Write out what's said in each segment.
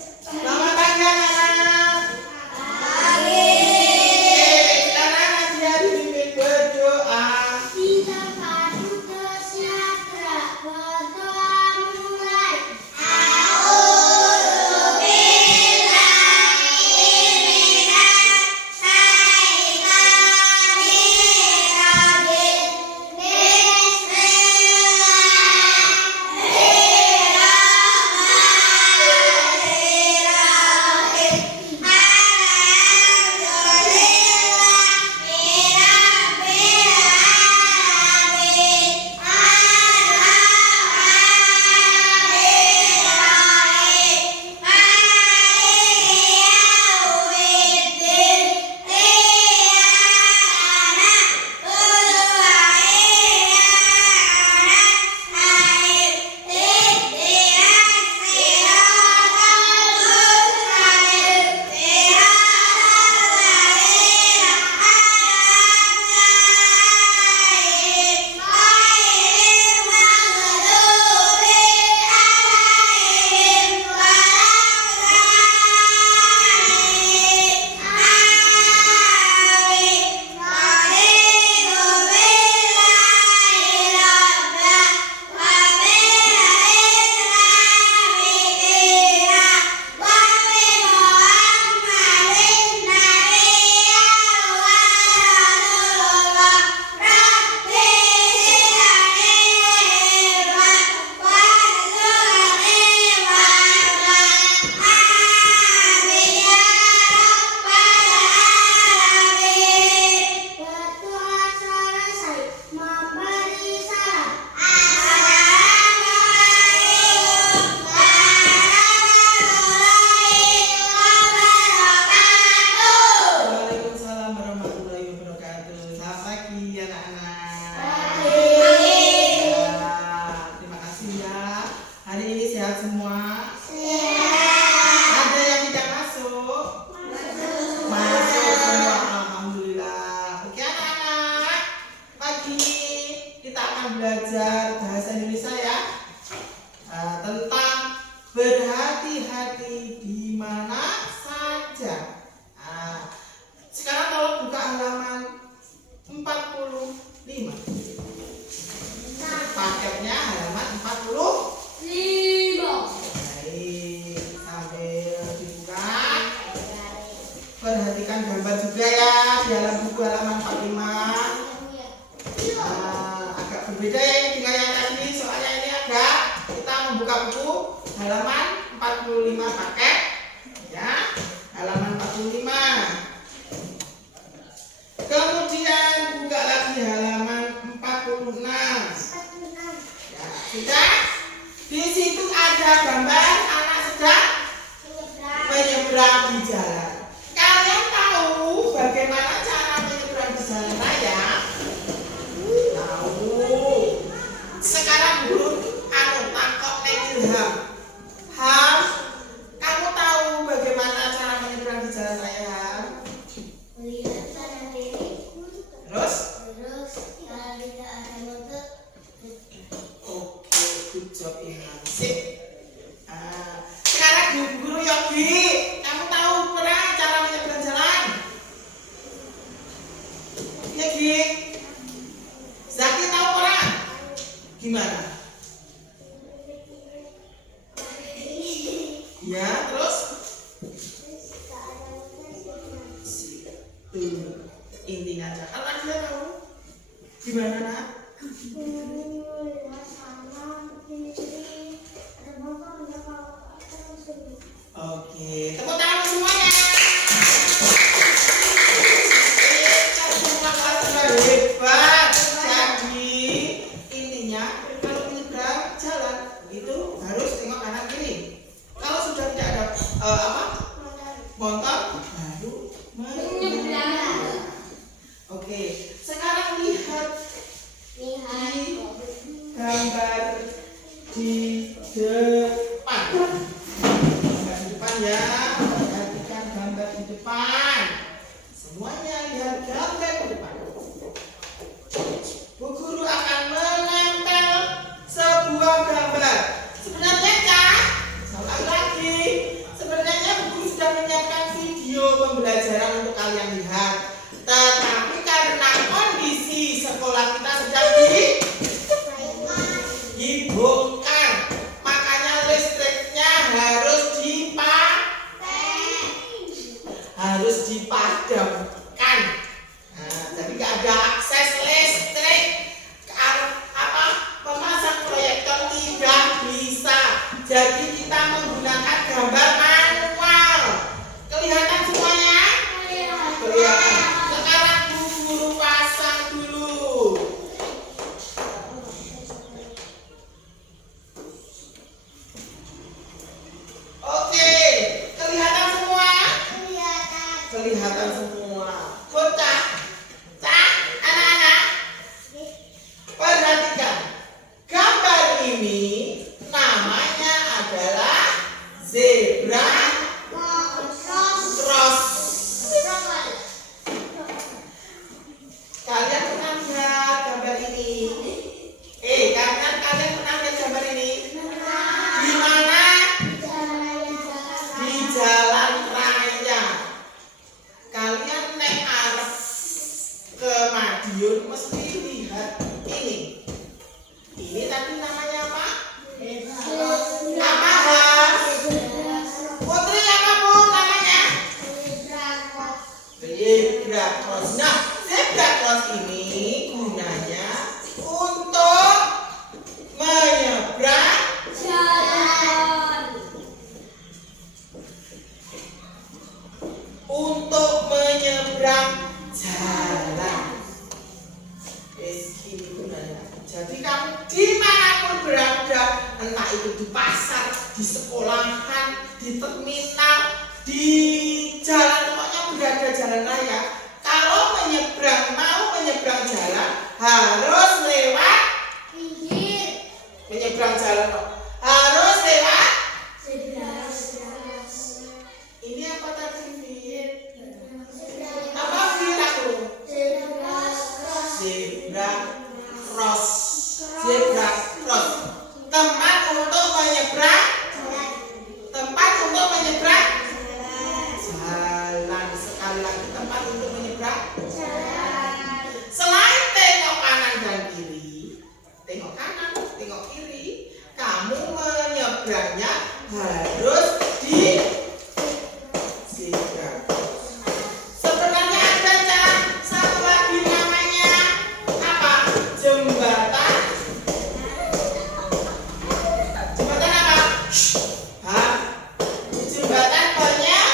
Selamat pagi anak-anak. Pagi. Sekarang Nadia dipimpin berdoa. Kita padu sejahtera, berdoa mulai. Waalaikumsalam warahmatullahi wabarakatuh. Selamat pagi anak-anak. Terima kasih ya. Hari ini sehat semua? Ada yang tidak masuk? Masuk semua, alhamdulillah. Oke anak-anak, pagi kita akan belajar bahasa Indonesia ya. Tentang berhati-hati di mana saja. Sekarang tolong buka halaman 45. Paketnya halaman 40. Baik, sambil dibuka. Perhatikan gambar juga ya di dalam buku halaman 45. Agak berbeda ya ini dengan yang tadi, soalnya ini agak kita membuka buku halaman 45 paket ya, halaman 45. Kemudian buka lagi halaman 46. Ya, sudah. Di situ ada gambar anak sedang menyeberang di jalan. Kalian tahu bagaimana cara menyeberang di jalan raya? Tahu. Sekarang guru tangkap Neng Ilham. Ham, kamu tahu bagaimana cara menyeberang di jalan raya? Terus? Oke, good job Ilham. Sip. Sekarang guru Yogi, kamu tahu pernah cara menyeberang jalan? Yogi, Zaki tahu pernah? Gimana? Ya, terus? Intinya aja. Kalau dia tahu gimana nak? Oke, tepuk tangan semuanya. Kita semua sudah hebat. Jadi intinya kalau menyeberang jalan itu harus tengok kanan kiri. Kalau sudah tidak ada motor baru menyeberang. Oke, sekarang lihat gambar di depan. Gambar di depan ya, perhatikan gambar di depan. Semuanya lihat gambar di depan. Bu Guru akan menempel sebuah gambar. Sebenarnya Kak, sekali lagi, sebenarnya jadi kita menggunakan gambar manual. Kelihatan semuanya? Kelihatan. Sekarang guru pasang dulu. Oke, kelihatan semua? Kelihatan semua. Bocah, anak-anak, perhatikan. Gambar ini namanya adalah zebra cross. Kalian pernah lihat gambar ini? Kalian pernah lihat gambar ini? Di mana? Di jalan raya. Kalian naik arep ke Madiun mesti lihat ini. Ini tadi namanya apa? Apa, Has? Putri, apa Bu namanya? Zebra cross. Nah, zebra cross ini gunanya untuk menyeberang Jalan. untuk menyeberang jalan. Ini gunanya. Jadi kamu dimanapun berada, entah itu di pasar, di sekolahan, di terminal, di jalan, pokoknya berada jalan raya. Kalau mau menyeberang jalan harus lewat Pinggir. menyeberang jalan harus lewat. Ini apa tadi? Apa aku? Zebra cross. Zebra cross. Tempat untuk menyeberang jalan. Sekali lagi, tempat untuk menyeberang. Selain tengok kanan dan kiri, tengok kanan, tengok kiri, kamu menyeberangnya harus di zebra. Sebenarnya ada jalan satu lagi namanya apa? Jembatan. Jembatan apa? Hah? Jembatan penjejer,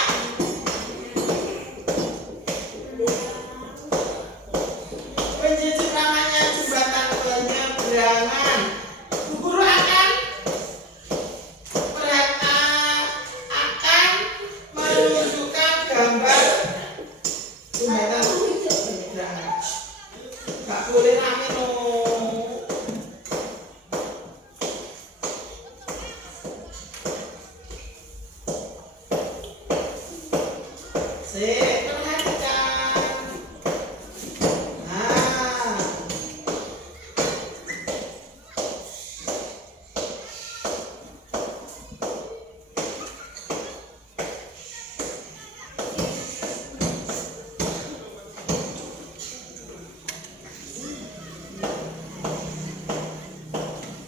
namanya jembatan penyeberangan. Bu Guru akan menunjukkan gambar jembatan penyeberangan. Gak boleh rame loh. Perhatikan.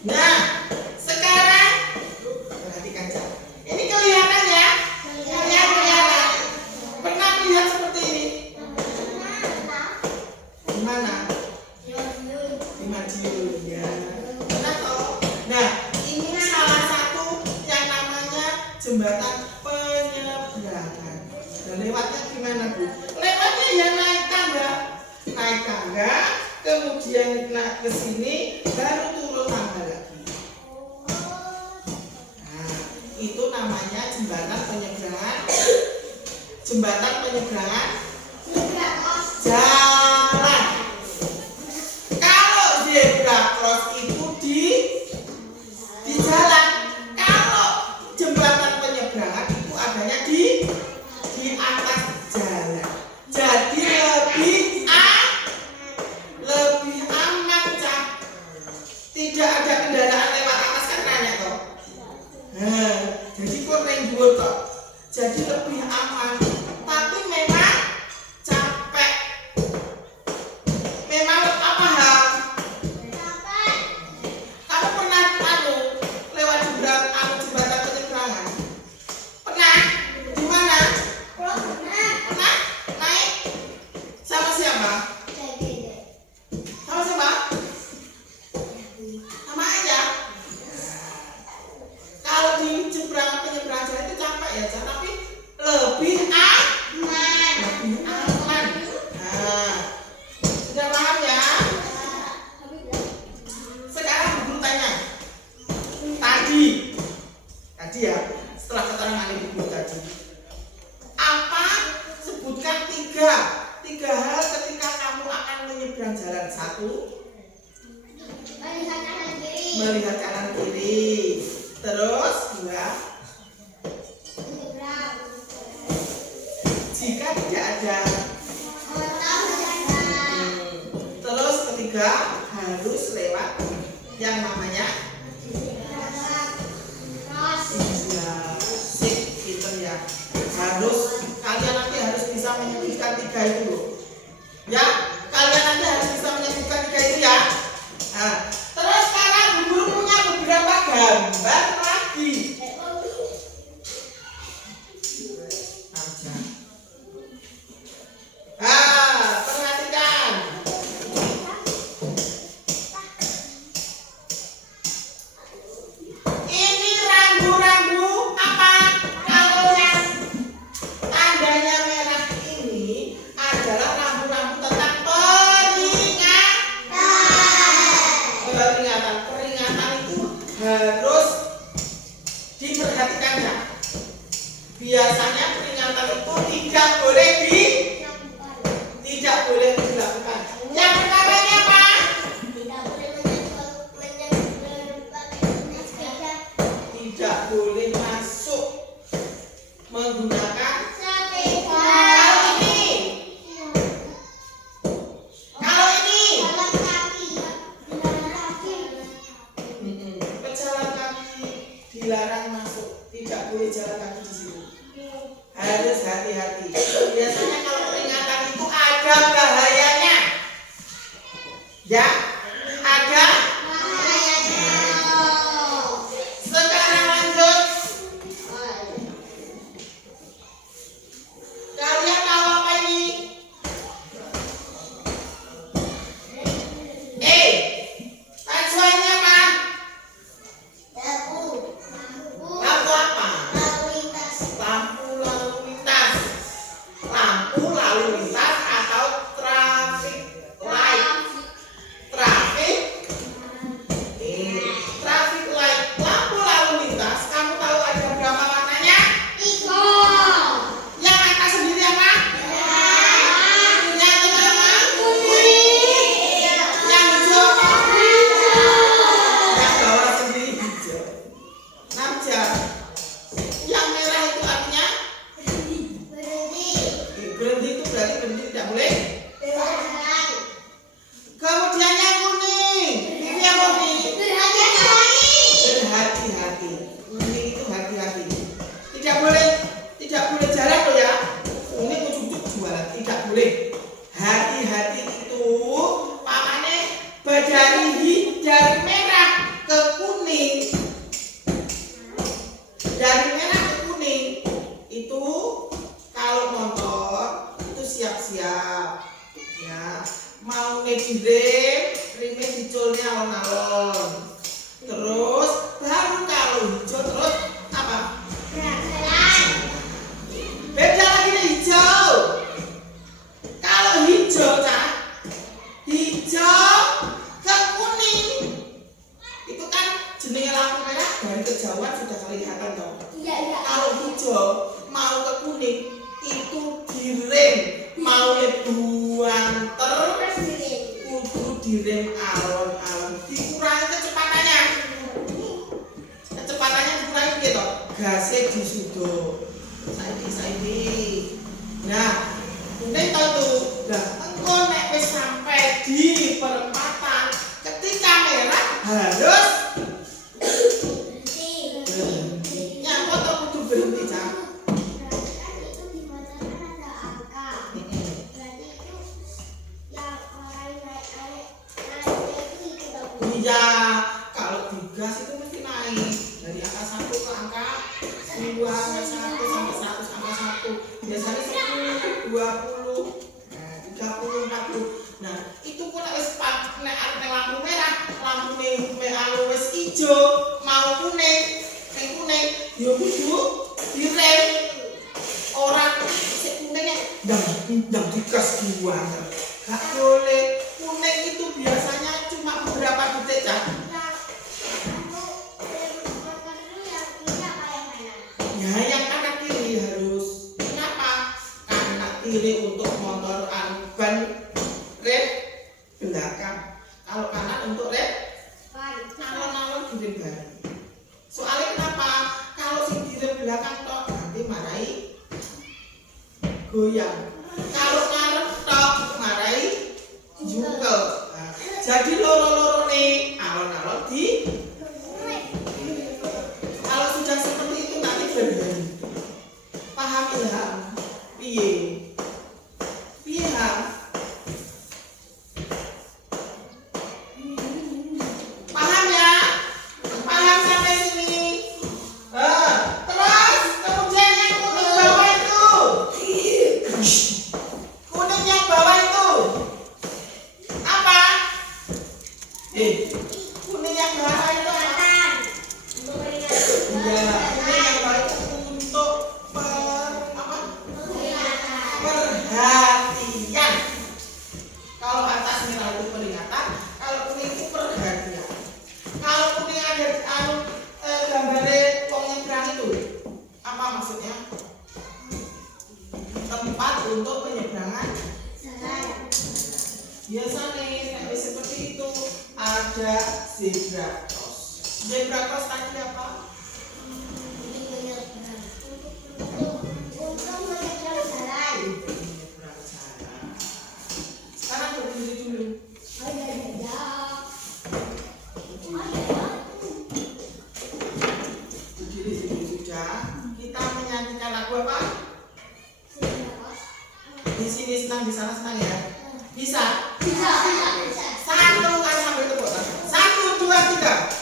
Nah, sekarang perhatikan Cak. Ini kelihatan ya? Kelihatan. Pernah lihat seperti ini? Di mana? Di Madiun ya. Pernah toh? Nah, ini salah satu yang namanya jembatan penyeberangan. Dan lewatnya gimana Bu? Lewatnya ya naik tangga, kemudian naik ke sini, baru turun tangga lagi. Nah, itu namanya jembatan penyeberangan. Jembatan penyeberangan jalan. Kalau zebra cross itu di jalan. Kalau jembatan penyeberangan itu adanya di atas jalan. Jadi lebih aman Cak. Tidak ada kendaraan lewat atas kan nanya toh. Nah, jadi kok neng dhuwur toh. Jadi lebih aman. Tapi memang capek. Memang apa hal? Kamu pernah lewat jembatan penyeberangan? Pernah? Di mana? Pernah? Naik? Sama siapa? Sama siapa? Sama aja. Kalau di dua. Jika tidak ada. Terus ketiga harus lewat yang namanya ya. Harus kalian nanti harus bisa menyebutkan tiga itu loh. Ya, kalian nanti harus bisa menyebutkan tiga itu ya. Nah, terus sekarang guru punya beberapa gambar lagi. Perhatikan. Ini rambu-rambu apa? Kalau yang tandanya merah ini adalah rambu-rambu tentang peringatan. Peringatan itu harus diperhatikan ya. Biasanya peringatan itu tidak boleh dilakukan. Yang pertamanya apa? Tidak boleh masuk menggunakan pejalan kaki dilarang masuk, tidak boleh jalan kaki di situ. Harus hati-hati. Biasanya kalau peringatan itu ada bahayanya. Ya, ada. Sekarang lanjut. Kalian tahu apa ini? Tajuannya apa? Lampu apa? Lampu lalu lintas. Lampu lalu lintas atau traffic light. Traffic light. Lampu lalu lintas. Kamu tahu ada berapa warnanya? Yang atas sendiri apa? Yang tengah apa? Kuning. Yang hijau apa? Yang bawah sendiri hijau. 6 jam. Yang merah itu artinya berhenti itu berarti berhenti tidak boleh. Kemudian yang kuning, ini apa nih? Berhati-hati. Kuning itu hati-hati. Tidak boleh jalan loh ya. Ini ujuk-ujuk jualan, tidak boleh. Hati-hati itu pamannya dari merah ke kuning. Dari merah ke kuning itu kalau motor itu siap-siap ya, mau direm, remnya dicolnya alon-alon. Terus baru kalau hijau terus apa? Beda lagi nih hijau. Kalau hijau hijau ke kuning itu kan jenenge lampu merah dari kejauhan sudah kelihatan dong. Kalau hijau mau ke kuning itu direm, mau buanter kudu direm alon-alon, dikurangi kecepatannya dikurangi gitu, gasnya disudo saiki. Nah kuning tau tuh. Nah engko nek wis sampai di perempatan ketika merah harus berhenti Cak. Iya, kalau digas itu mesti naik dari angka 1 ke angka 2, angka 1 sampai 100, angka 1. Biasanya 10, 20, 30, 40. Nah, itu pun wis nek lampu merah, lampu wis hijau, mau kuning, yo kudu direm. Orang sik kuningnya ndang digas buanter. Gak boleh. Kuning itu biasanya cuma beberapa detik Cak. Ya yang kanan kiri harus. Kenapa? Kanan kiri untuk motor ban rem belakang. Kalau kanan untuk rem alon-alon direm bareng. Soalnya kenapa? belakang tok nanti marai goyang. Kalau ngarep tok marai jungkel. Nah, jadi loro-loro nih alon-alon di. Kalau sudah seperti itu nanti berhenti. Paham Ilham? Piye? Piye Ham? Paham ya? Paham sampai sini? Terus kemudian yang kuning bawah itu. Kuning yang bawah itu apa? Kuning yang bawah itu apa? Ya, kuning yang bawah itu untuk perhatian. Kalau atas merah itu peringatan, kalau kuning itu perhatian. Kalau kuning ada gambarnya wong nyebrang itu apa maksudnya? Tempat untuk penyeberangan jalan. Biasanya seperti itu ada zebra cross. Zebra cross tadi apa? Sekarang berdiri dulu. Berdiri dulu sudah. Kita menyanyikan lagu apa? Di sini senang, di sana senang ya. Bisa? Satu kan sampai tepuk tangan. 1, 2, 3.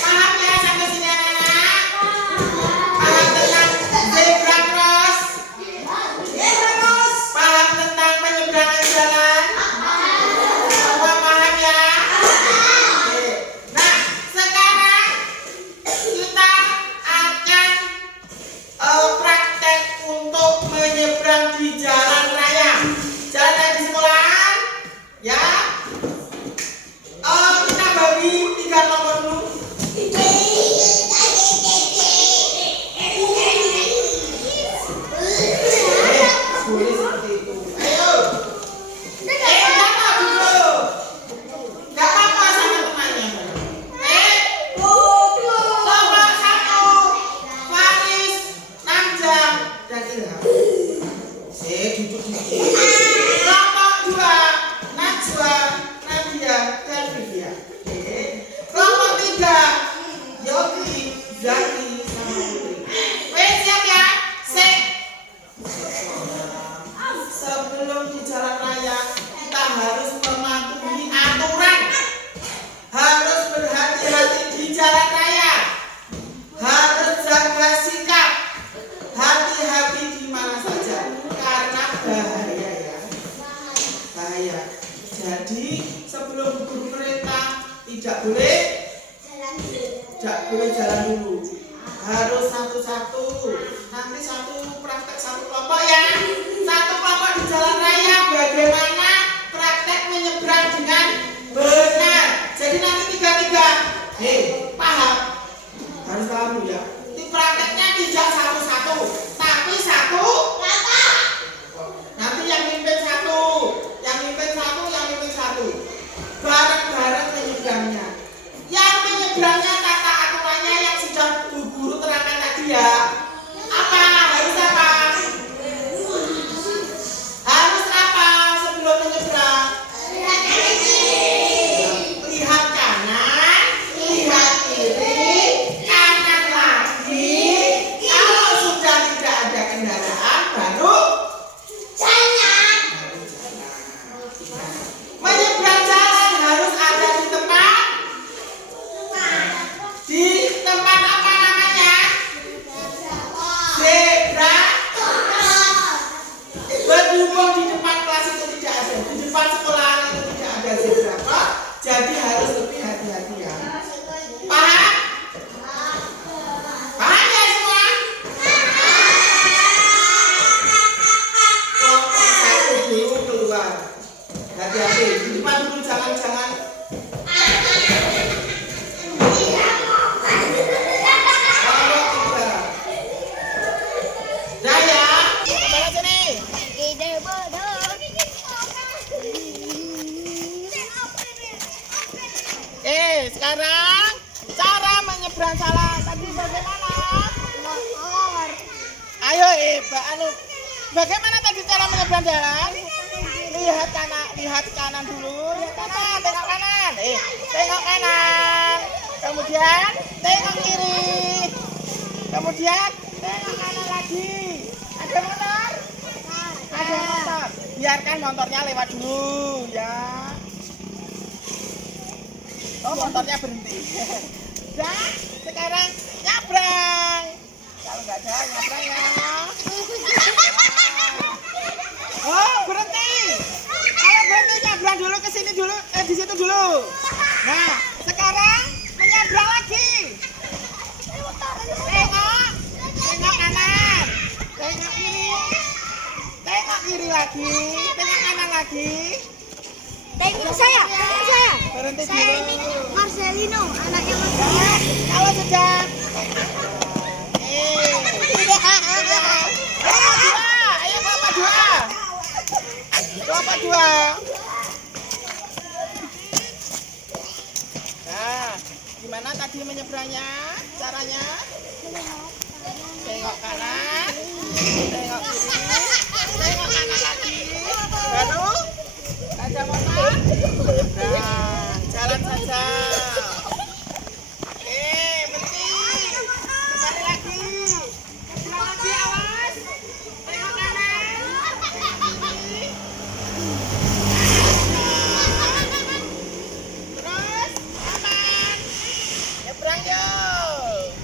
Paham ya sampai sini anak-anak? Paham tentang zebra cross? Paham tentang penyeberangan jalan? Semua paham ya? Oke. Nah, sekarang kita akan praktek untuk menyeberang di jalan raya. Jalan raya di sekolahan, ya. Kita bagi 3 nomor dulu. Boleh seperti itu. Ayo. Enggak apa dulu. Enggak apa-apa sama temannya. Kelompok 1, Faris, Namjam, dan Ilham. Duduk di sini. Kelompok 2, Najwa, Nadia, dan Vidya. Kelompok 3, Yogi, Zaki, sama Putri. Siap ya? Sebelum di jalan raya kita harus mematuhi aturan. Harus berhati-hati di jalan raya. Harus jaga sikap. Hati-hati di mana saja karena bahaya ya. Bahaya. Jadi sebelum guru perintah tidak boleh jalan dulu. Harus satu-satu. Nanti satu praktek satu kelompok ya. Satu kelompok di jalan raya bagaimana praktek menyeberang dengan benar. Jadi nanti 3-3. Paham? Harus paham dulu ya. Ini prakteknya tidak satu-satu, tapi satu. Nanti yang mimpin satu, yang mimpin satu, yang mimpin satu. Bareng-bareng menyeberangnya. Yang menyeberangnya tata aturannya yang sudah Bu Guru terangkan tadi ya. Apa? Harus apa? Harus apa sebelum menyeberang? Lihat kanan, lihat kiri, kanan lagi. Kalau sudah tidak ada kendaraan, baru jalan. Menyeberang jalan harus ada di tempat sekarang cara menyeberang jalan tadi bagaimana? Motor. Ayo, bagaimana tadi cara menyeberang jalan? Lihat kanan dulu, lihat kanan, tengok kanan, tengok kanan, kemudian tengok kiri, kemudian tengok kanan lagi. Ada motor? Ada motor. Biarkan motornya lewat dulu, ya. Oh, motornya berhenti. Dan sekarang nyabrang. Kalau nggak ada nyabrang ya. Oh, berhenti. Kalau berhenti nyabrang dulu ke sini dulu, di situ dulu. Nah, sekarang menyabrang lagi. Tengok kanan, tengok kiri lagi, tengok kanan lagi. Tengok saya. Berhenti Saya dulu. ini Marcelino, anaknya Marcelino. Kalau sudah, ayo kelompok dua. Nah, gimana tadi menyeberangnya? Caranya? Tengok kanan, tengok kiri, tengok kanan lagi. Baru ada motor. Nah, jalan saja. Berhenti. Kembali lagi. Nyebrang lagi, awas. Tengok kanan. Kiri. Terus aman. Nyebrang yuk.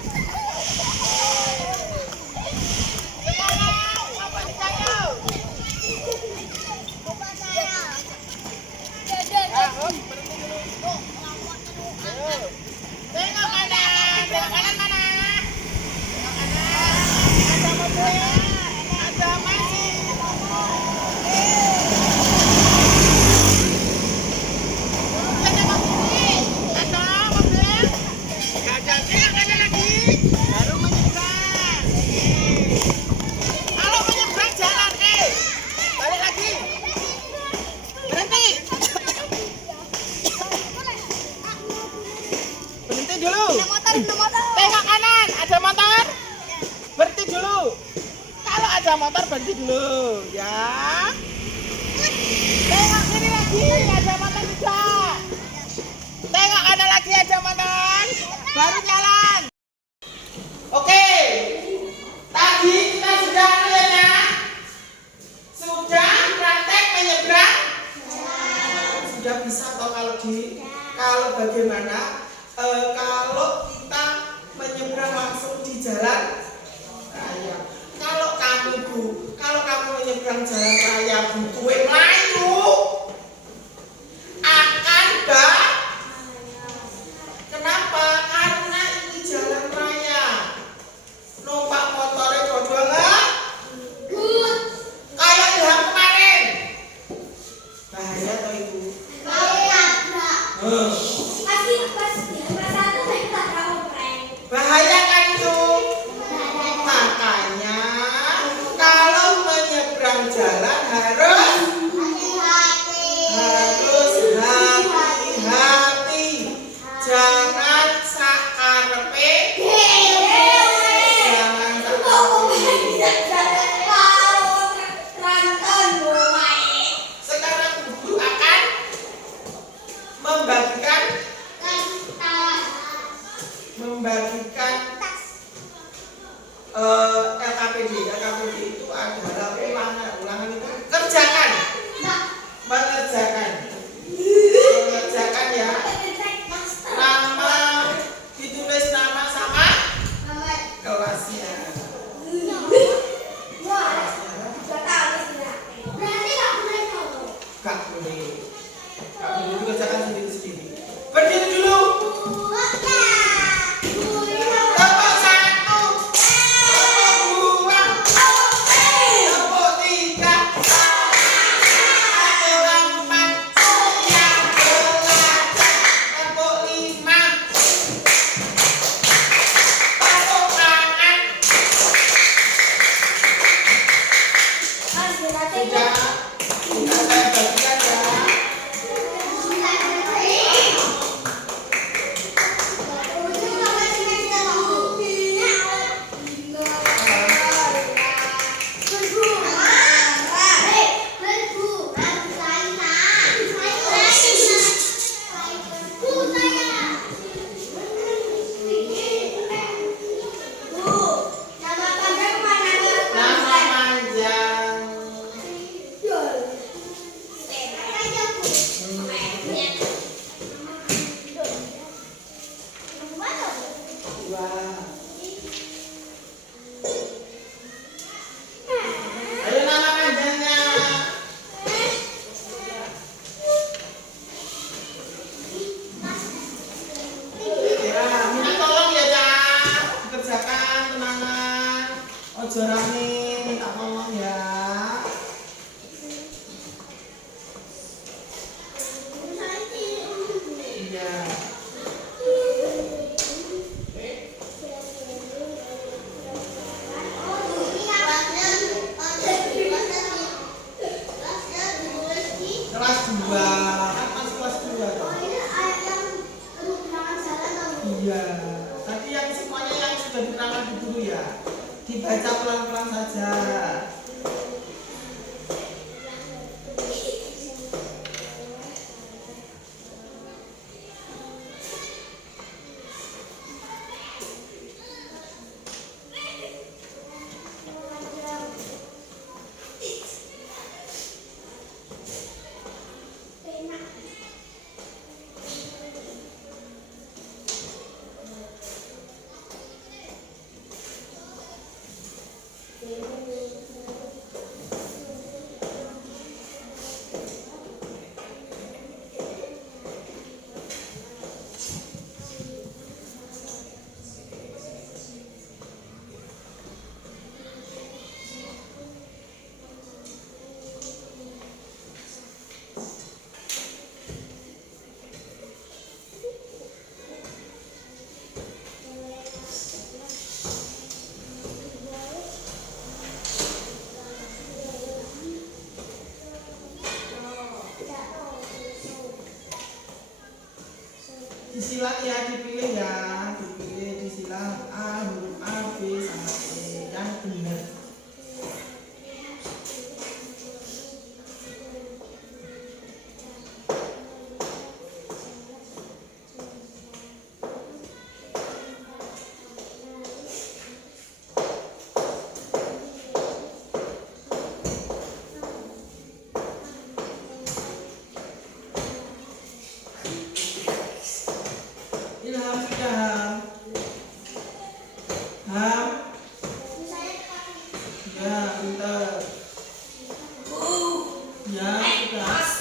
Sekarang apa kita yuk? Berhenti dulu. Ayo. Tengok kanan mana? Tengok kanan. Ada mobil, ada masih. Kemudian tengok kiri, ada mobil. Gak ada, tengok kanan lagi. Baru menyeberang. Kalau menyeberang jalan, balik lagi. Berhenti. Berhenti dulu. Tengok kanan, ada motor. Berhenti dulu. Kalau ada motor berhenti dulu, ya. Tengok kiri lagi, ada motor juga. Tengok kanan lagi, ada motor. Baru jalan. Oke. Tadi kita sudah lihat, sudah praktek menyeberang. Sudah bisa toh kalau bagaimana? Kalau kita menyeberang langsung di jalan raya. Kalau kamu menyeberang jalan raya butuh Melayu akan kenapa? Karena ini jalan raya. Numpak motornya dua-dua nggak? Kayak Ilham kemarin. Bahaya toh itu. Bahaya kan itu. Makanya kalau menyeberang jalan harus Jorani minta tolong ya. Iya. Kelas 2 kan masih kelas 2 toh. Iya. Tadi yang semuanya yang sudah diterangkan di guru ya. Dibaca pelan-pelan saja. Disilang ya, dipilih ya, dipilih disilang A, huruf A, B sama E yang benar. Ilham sudah Ham. Ya, pintar. Ya, sudah.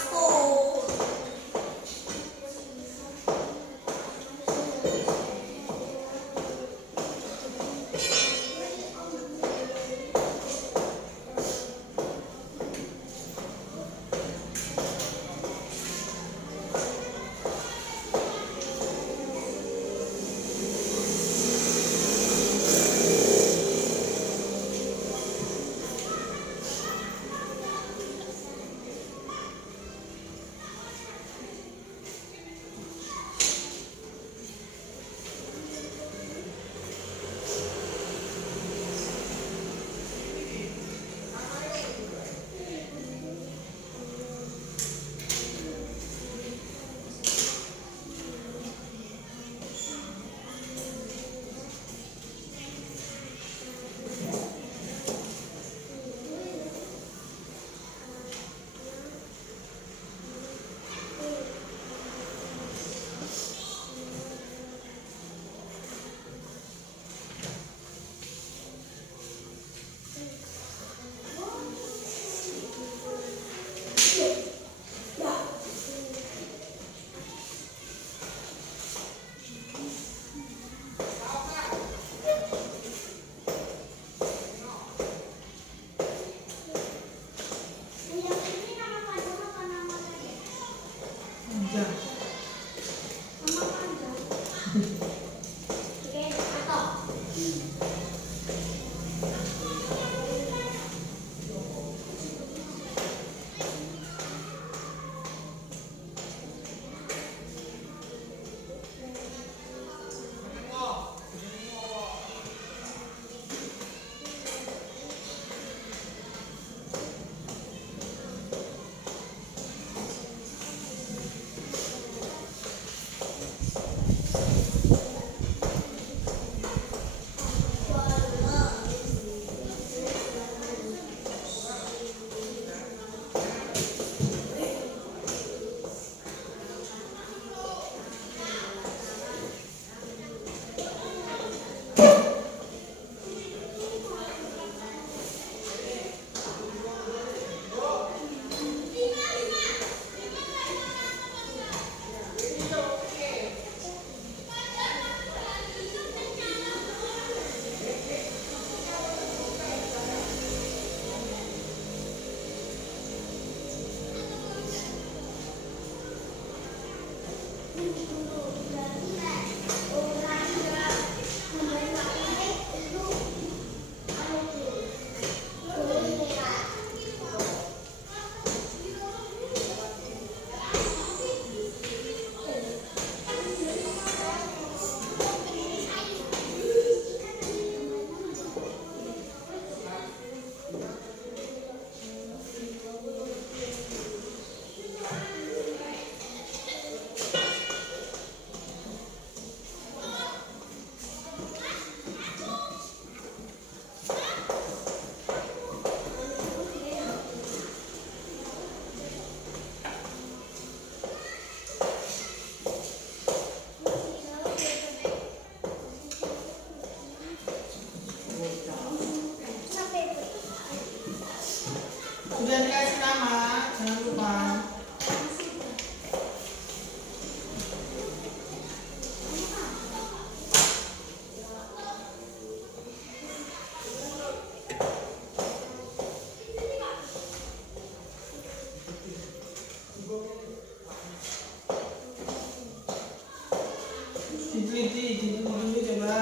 diteliti dulu coba.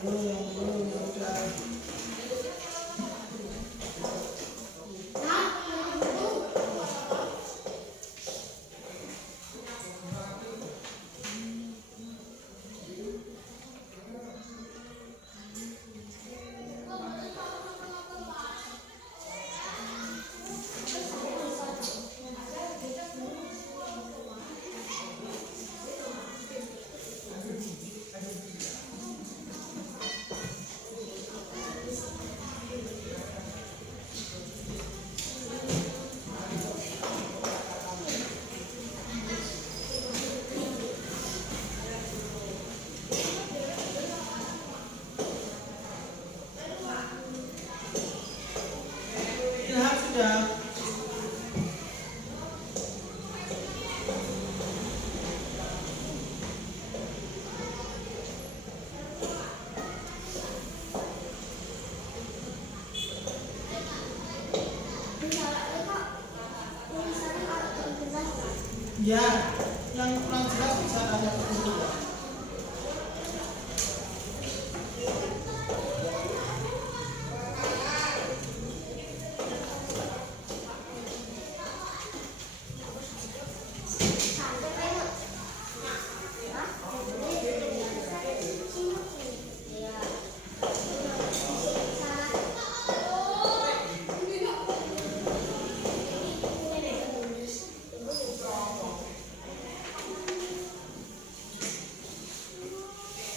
Belum, ya udah. Ilham sudah. Ya, yang kurang jelas bisa ada kedua.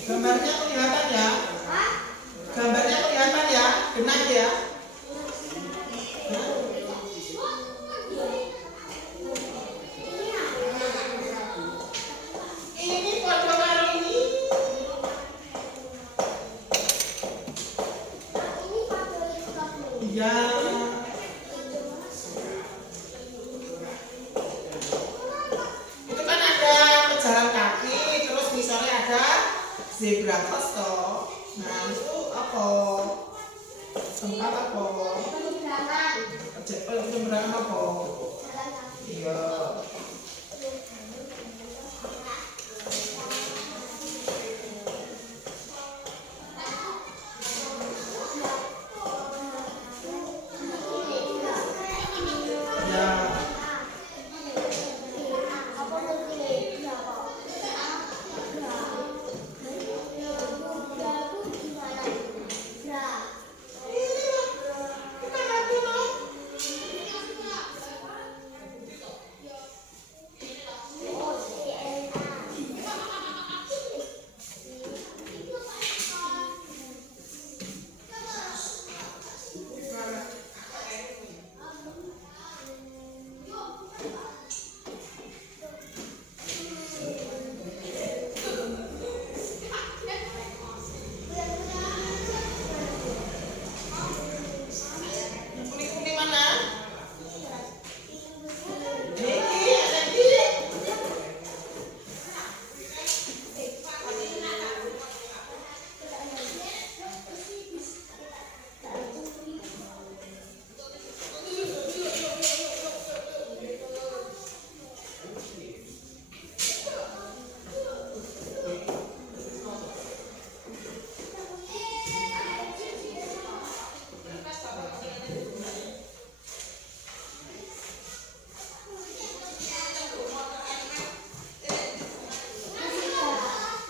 Gambarnya kelihatan ya? Gambarnya kelihatan ya? Genap ya? Ini foto kali ini. Iya. Itu kan ada pejalan kaki, terus misalnya ada zebra cross toh. Nah itu apa? Tempat apa? Penyeberangan apa? Iya. Ya. Kuning-kuning mana? Ini ada di.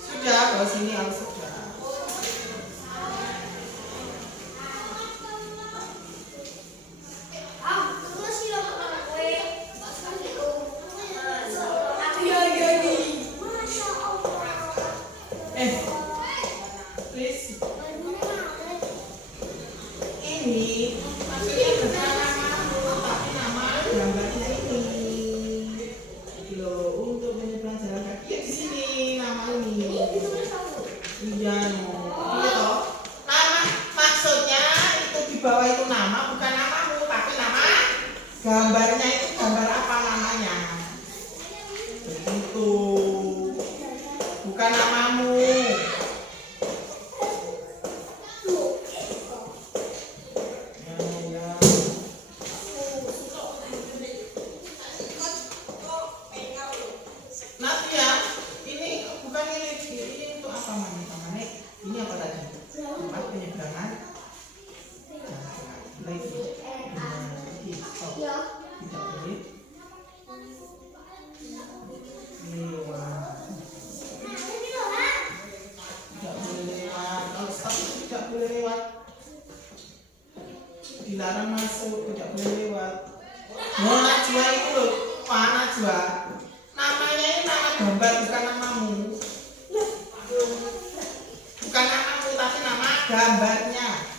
Sudah, kalau sini harus sudah. Please. Ini maksudnya bukan namamu, tapi nama gambarnya ini. Loh, untuk menyeberang jalan kaki ya di sini nama ini. Iya, no. Iya toh. Nama maksudnya itu di bawah itu nama bukan namamu, tapi nama gambarnya itu gambar apa namanya? Begitu. Bukan namamu. Nanti ya, ini bukan ini untuk ini apa tadi? Tempat penyeberangan lagi. Stop. Tidak boleh lewat. Tidak boleh lewat. Kalau stop itu tidak boleh lewat. Dilarang masuk, tidak boleh lewat. Oh, Najwa itu loh. Pak Najwa. Namanya ini nama gambar, bukan namamu. Bukan namamu, tapi nama gambarnya.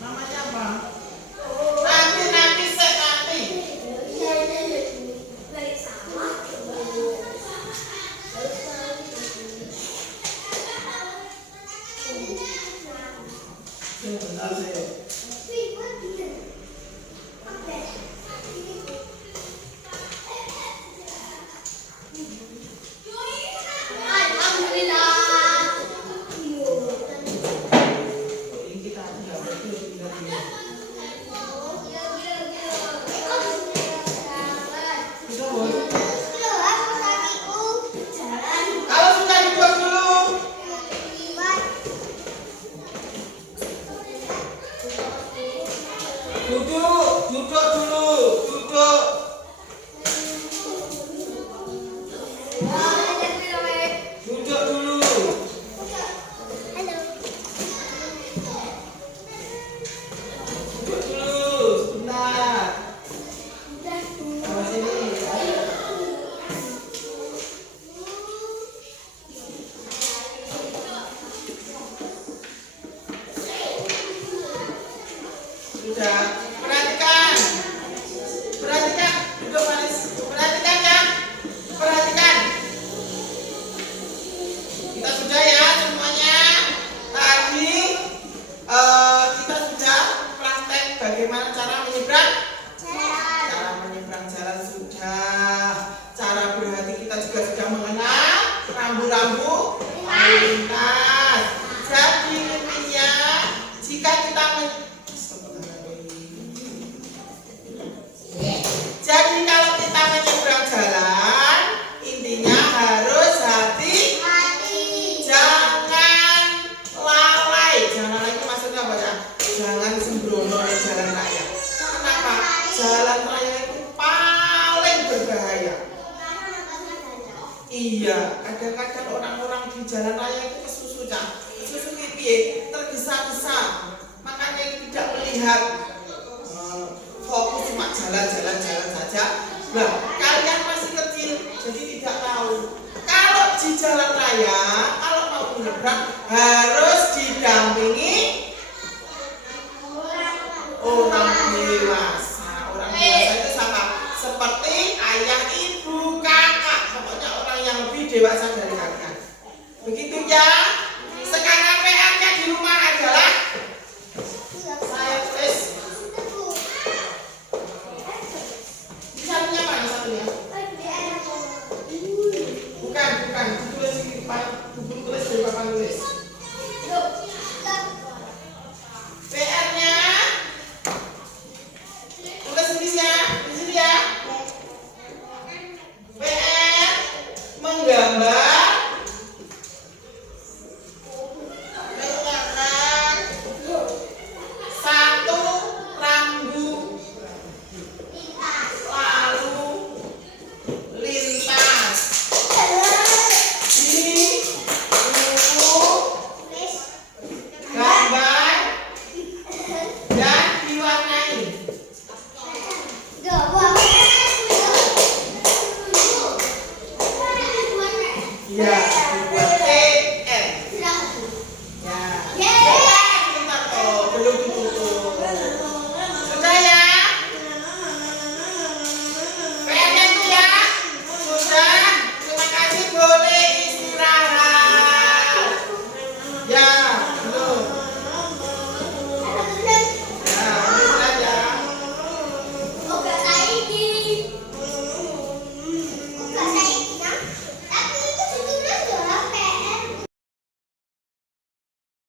Namanya apa? Nanti set nanti. Sebentar saya. Ini kita tidak betul tidak tidak. Sudah boleh. Kalau sudah duduk dulu. Duduk dulu, duduk. Duduk dulu. Duduk dulu, sebentar. Sama sini. Sudah. Perhatikan. Perhatikan. Duduk manis. Perhatikan ya. Perhatikan. Kita sudah ya semuanya. Tadi kita sudah praktek bagaimana cara menyeberang. Cara menyeberang jalan sudah. Cara berhati kita juga sudah mengenal rambu-rambu lalu lintas. Jadi intinya jika kita jadi kalau kita menyeberang jalan, intinya harus hati-hati. Jangan lalai. Jangan lalai itu maksudnya apa ya? Jangan sembrono di jalan raya. Kenapa? Jalan raya itu paling berbahaya. Iya, kadang-kadang orang-orang di jalan raya itu kesusu piye, tergesa-gesa. Makanya tidak melihat fokus cuma jalan-jalan saja. Nah, kalian masih kecil, jadi tidak tahu. Kalau di jalan raya, kalau mau menyeberang harus didampingi orang dewasa. Orang dewasa itu sama seperti ayah, ibu, kakak, pokoknya orang yang lebih dewasa dari